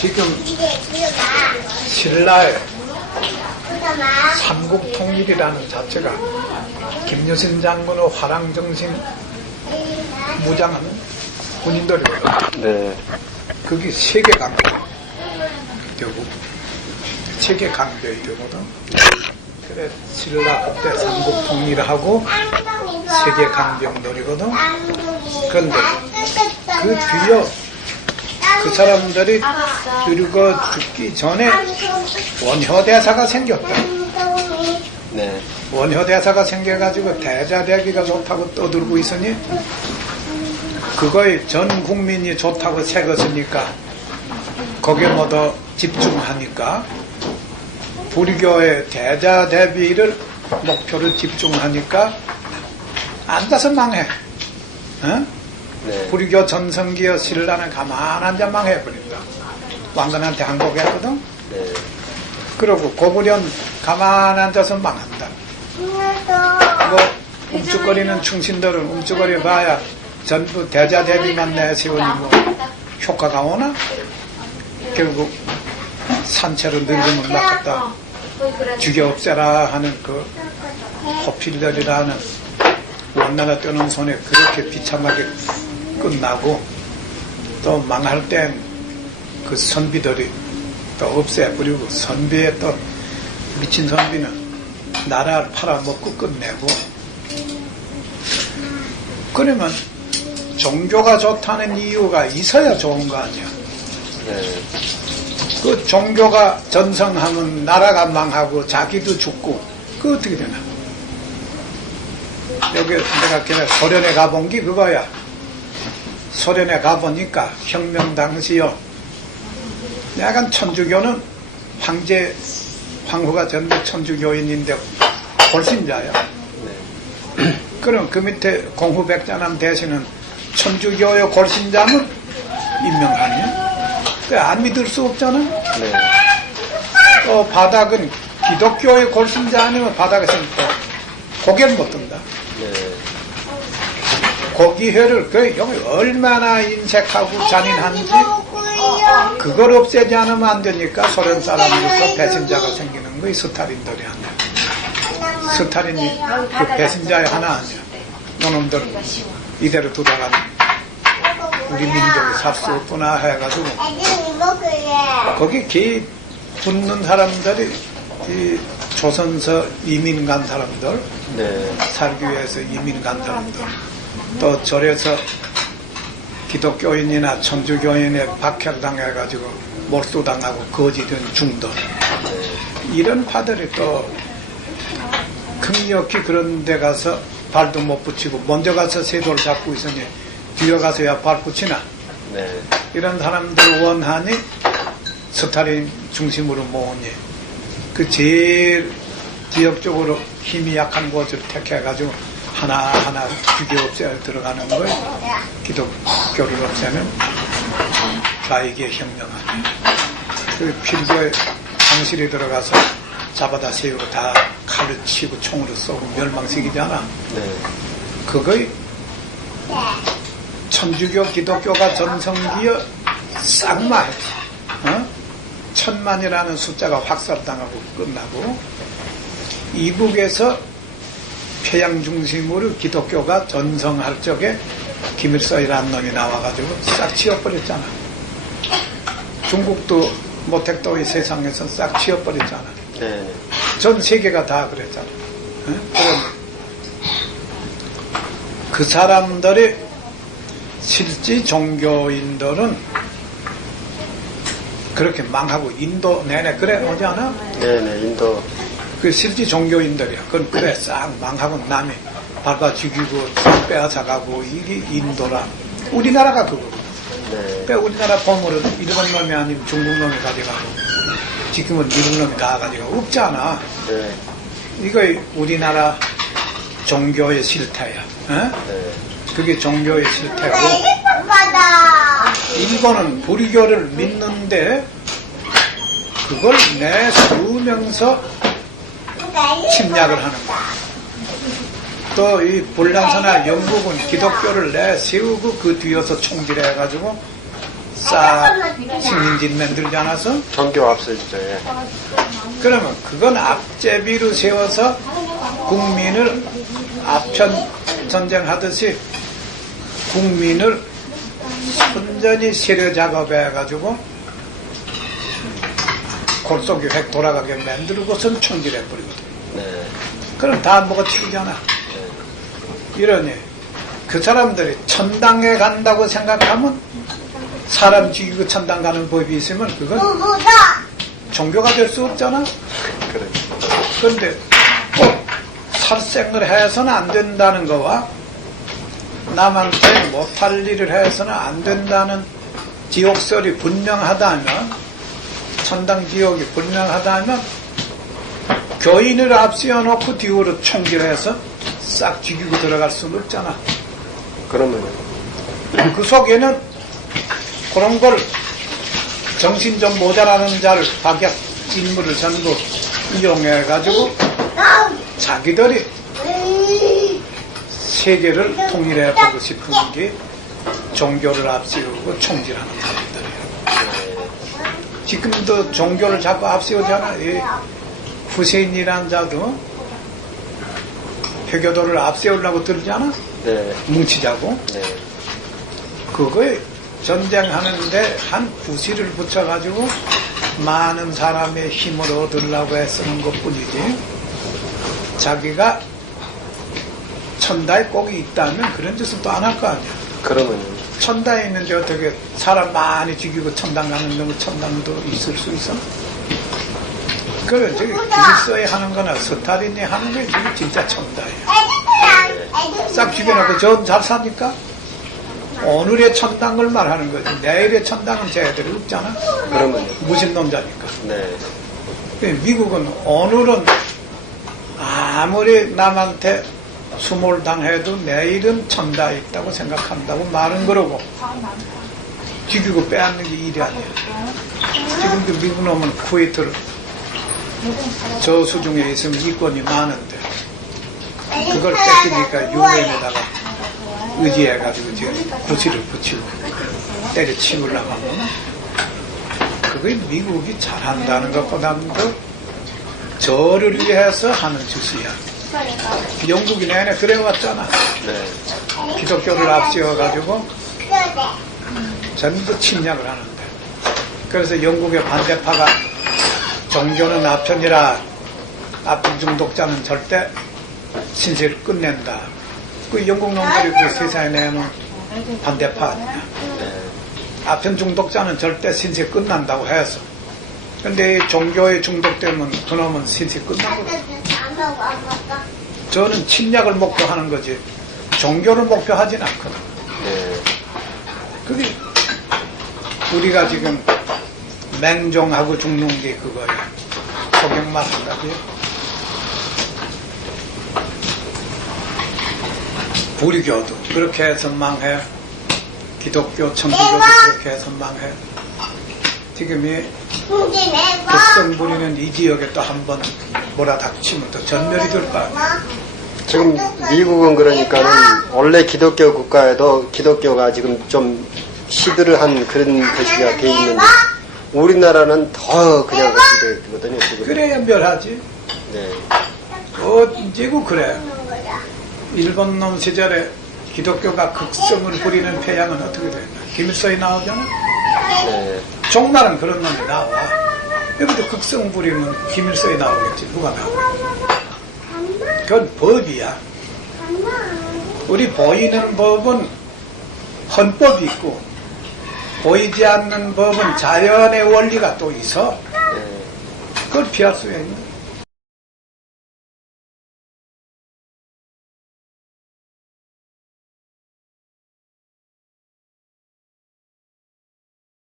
지금 신라의 삼국통일이라는 자체가 김유신 장군의 화랑정신 무장한 군인들이거든. 네. 그게 세계 강대 결국 세계 경우는 그래 신라 그때 삼국통일하고 세계 강병들이거든. 그런데 그 뒤에 그 사람들이 늙어 죽기 전에 원효대사가 생겼다. 네. 원효대사가 생겨가지고 대자대기가 좋다고 떠들고 있으니 그거에 전 국민이 좋다고 새겼으니까 거기에 뭐 더 집중하니까 불교의 대자대비를 목표를 집중하니까 앉아서 망해. 어? 네. 불교 전성기의 신라는 가만 앉아 망해버린다. 왕건한테 항복했거든. 네. 그러고 고구려는 가만 앉아서 망한다. 뭐 움찔거리는 충신들은 움찔거려 봐야 전부 대자 대비만 내세우니 뭐 효과가 오나? 결국 산채로 늙으면 막 갖다 죽여 없애라 하는 그 호필들이라는 원나라 뜨는 손에 그렇게 비참하게 끝나고 또 망할 땐 그 선비들이 또 없애버리고 선비의 또 미친 선비는 나라를 팔아먹고 끝내고 그러면 종교가 좋다는 이유가 있어야 좋은 거 아니야. 네. 그 종교가 전성하면 나라가 망하고 자기도 죽고 그 어떻게 되나? 여기 내가 걔네 소련에 가본 게 그거야. 소련에 가보니까 혁명 당시요. 약간 천주교는 황제 황후가 전부 천주교인인데 골신자야. 그럼 그 밑에 공후백자남 대신은 천주교의 골신자는 임명하니? 그안 믿을 수 없잖아. 네. 또 바닥은 기독교의 골신자 아니면 바닥에서는 또 고개를 못 든다. 네. 고기회를 그 여기 얼마나 인색하고 잔인한지 그걸 없애지 않으면 안 되니까 소련 사람으로서 배신자가 생기는 거이 스탈린들이 아니야. 스탈린이 그 배신자의 하나 아니야. 너놈들 이대로 두다가 우리 민족이 살 수 없구나 해가지고. 거기 기 붙는 사람들이 이 조선서 이민 간 사람들 네. 살기 위해서 이민 간 사람들 또 절에서 기독교인이나 천주교인에 박해당해가지고 몰수당하고 거지된 중들 이런 파들이 또 극력히 그런 데 가서 발도 못 붙이고 먼저 가서 세도를 잡고 있으니 뒤에 가서야 발 붙이나 네. 이런 사람들 원하니 스탈린 중심으로 모으니 그 제일 지역적으로 힘이 약한 곳을 택해가지고 하나하나 죽여 없애야 들어가는 걸 기독교를 없애는 좌익의 혁명하니 그 필교에 당실이 들어가서 잡아다 세우고 다 칼을 치고 총으로 쏘고 멸망시키잖아 네. 그거의 천주교 기독교가 전성기에 쌍마했지. 어? 천만이라는 숫자가 확살당하고 끝나고 이북에서 평양 중심으로 기독교가 전성할 적에 김일성이라는 놈이 나와가지고 싹 치워버렸잖아. 중국도 모택도의 세상에서 싹 치워버렸잖아. 네. 전 세계가 다 그랬잖아. 그 사람들이 실제 종교인들은 그렇게 망하고 인도 내내 그래 오지 않아? 네. 네. 인도. 그 실제 종교인들이야. 그건 그래 싹 망하고 남이 밟아 죽이고 싹 빼앗아가고 이게 인도라. 우리나라가 그거거든. 네. 그 우리나라 보물은 일본 놈이 아니면 중국 놈이 가져가고 지금은 미국 놈이 다 가져가고 없잖아. 네. 이거 우리나라 종교의 실태야. 어? 네. 그게 종교의 실태고 일본은 불교를 믿는데 그걸 내수면서 침략을 하는 거야. 또이 불란서나 영국은 기독교를 내세우고 그 뒤에서 총질해가지고 싹 식민지 만들지 않아서 종교 앞서죠. 예. 그러면 그건 앞제비로 세워서 국민을 앞편 전쟁하듯이 국민을 순전히 세려 작업해가지고 골속이 획 돌아가게 만들고선 총질해버리거든. 네. 그럼 다 먹어치우잖아. 이러니 그 사람들이 천당에 간다고 생각하면 사람 죽이고 천당 가는 법이 있으면 그건 종교가 될 수 없잖아. 그런데 꼭 살생을 해서는 안 된다는 거와 남한테 못할 일을 해서는 안 된다는 지옥설이 분명하다면 천당 지옥이 분명하다면 교인을 앞세워 놓고 뒤로 총질해서 싹 죽이고 들어갈 수는 없잖아. 그러면 그 속에는 그런 걸 정신 좀 모자라는 자를 박약 인물을 전부 이용해 가지고 자기들이 세계를 통일해 보고 싶은 게 종교를 앞세우고 총질하는 사람들이에요. 지금도 종교를 자꾸 앞세우잖아. 이 후세인이라는 자도 회교도를 앞세우려고 들잖아. 네. 뭉치자고. 네. 그거에 전쟁하는데 한 구실을 붙여가지고 많은 사람의 힘을 얻으려고 애쓰는 것 뿐이지 자기가 천다에 꼭이 있다면 그런 짓은 또 안 할 거 아니야 그러면 천다에 있는데 어떻게 사람 많이 죽이고 천당 가는 놈은 천당도 있을 수 있어? 그래 저기 그리스도에 하는 거나 스타린이 하는 게 지금 진짜 천다예요 싹 죽여놓고 전 잘 사니까? 오늘의 천당을 말하는 거지. 내일의 천당은 쟤들이 없잖아? 그러면 무신 놈자니까? 네. 근데 미국은 오늘은 아무리 남한테 수몰 당해도 내일은 천다 있다고 생각한다고 말은 그러고 죽이고 빼앗는 게 일이 아니야 지금도 미국 놈은 쿠웨이트를 저수 중에 있으면 이권이 많은데 그걸 뺏기니까 유엔에다가 의지해가지고 지금 구실을 붙이고 때려치우려고 하면 그게 미국이 잘한다는 것보다는 더 저를 위해서 하는 짓이야. 영국이 내내 그래왔잖아. 네. 기독교를 앞세워가지고 전부 침략을 하는데. 그래서 영국의 반대파가 종교는 아편이라 아픈 중독자는 절대 신세를 끝낸다. 그 영국 놈들이 그 세상에 내는 반대파 아니냐. 네. 아편 중독자는 절대 신세 끝난다고 해서. 근데 이 종교에 중독되면 그놈은 신세 끝나거든. 저는 침략을 목표하는 거지. 종교를 목표하진 않거든. 네. 그게 우리가 지금 맹종하고 죽는 게 그거야. 소경만 한 가지. 불교도 그렇게 해서 망해. 기독교, 천주교도 그렇게 해서 망해. 지금이 백성 부리는 이 지역에 또 한 번 몰아닥치면 또 전멸이 될 거 아니야. 지금 미국은 그러니까는 원래 기독교 국가에도 기독교가 지금 좀 시들을 한 그런 도시가 돼 있는데 우리나라는 더 그냥 그렇게 되거든요. 지금. 그래야 멸하지. 네. 언제고 그래. 일본 놈 시절에 기독교가 극성을 부리는 패양은 어떻게 됐나? 김일성이 나오잖아? 네. 종날은 그런 놈이 나와. 여기도 극성 부리면 김일성이 나오겠지. 누가 나와? 그건 법이야. 우리 보이는 법은 헌법이 있고, 보이지 않는 법은 자연의 원리가 또 있어. 네. 그걸 피할 수가 있는